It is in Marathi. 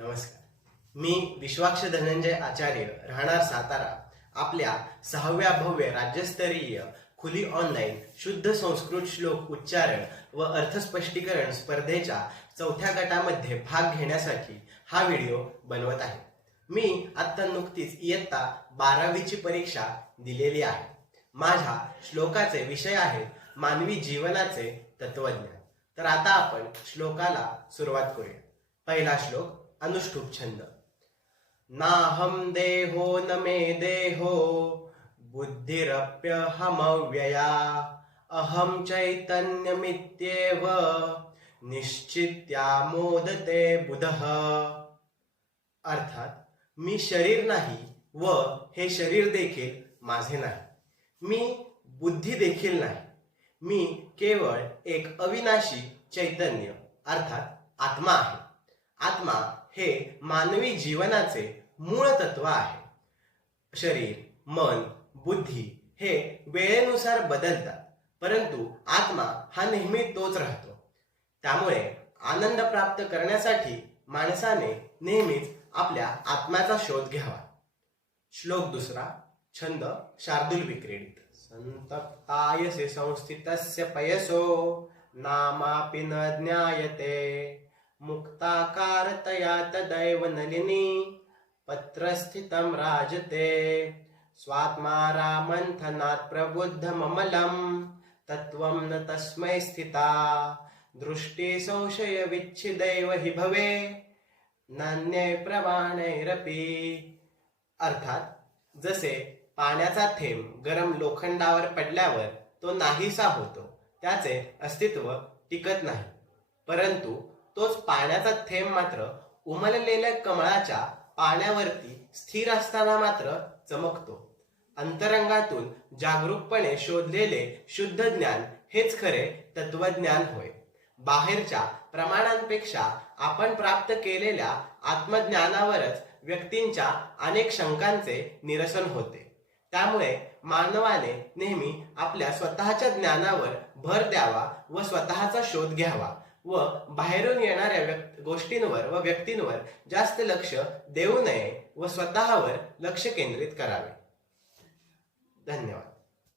नमस्कार. मी विश्वाक्ष धनंजय आचार्य राहणार सातारा आपल्या सहाव्या भव्य राज्यस्तरीय खुली ऑनलाईन शुद्ध संस्कृत श्लोक उच्चारण व अर्थस्पष्टीकरण स्पर्धेच्या चौथ्या गटामध्ये भाग घेण्यासाठी हा व्हिडिओ बनवत आहे. मी आत्ता नुकतीच इयत्ता बारावीची परीक्षा दिलेली आहे. माझ्या श्लोकाचे विषय आहेत मानवी जीवनाचे तत्वज्ञान. तर आता आपण श्लोकाला सुरुवात करूया. पहिला श्लोक अनुष्ठुप छंद। नाहम देहो न मे देहो बुद्धिरप्यहमव्यया। अहम चैतन्यमित्येव निश्चित्या मोदते बुधः। अर्थात मी शरीर नाही व हे शरीर देखील माझे नाही. मी बुद्धी देखील नाही. मी केवळ एक अविनाशी चैतन्य अर्थात आत्मा आहे. आत्मा हे मानवी जीवनाचे मूळ तत्व आहे. शरीर मन बुद्धी हे वेळेनुसार बदलतात परंतु आत्मा हा नेहमी तोच राहतो. त्यामुळे आनंद प्राप्त करण्यासाठी माणसाने नेहमीच आपल्या आत्म्याचा शोध घ्यावा. श्लोक दुसरा छंद शार्दूल विक्रीडित. संतप्तायसे संस्थितस्य पयसो नामापि न ज्ञायते. मुक्ताकारतया तदैव नलिनी पत्रस्थितं राजते। स्वात्मारामन्थनात् प्रबुद्धममलं तत्त्वं न तस्मै स्थिता। दृष्टीसंशयविच्छिदैव हि भवे नान्ये प्रमाणैरपी। अर्थात जसे पाण्याचा थेंब गरम लोखंडावर पडल्यावर तो नाहीसा होतो त्याचे अस्तित्व टिकत नाही. परंतु तोच पाण्याचा थेंब मात्र उमललेल्या कमळाच्या पाण्यावरती स्थिर असताना मात्र चमकतो. अंतरंगातून जागरूकपणे शोधलेले शुद्ध ज्ञान हेच खरे तत्वज्ञान होय. बाहेरच्या प्रमाणांपेक्षा आपण प्राप्त केलेल्या आत्मज्ञानावरच व्यक्तींच्या अनेक शंकांचे निरसन होते. त्यामुळे मानवाने नेहमी आपल्या स्वतःच्या ज्ञानावर भर द्यावा व स्वतःचा शोध घ्यावा व बाहेरून येणाऱ्या गोष्टींवर व व्यक्तींवर जास्त लक्ष देऊ नये व स्वतःवर लक्ष केंद्रित करावे. धन्यवाद.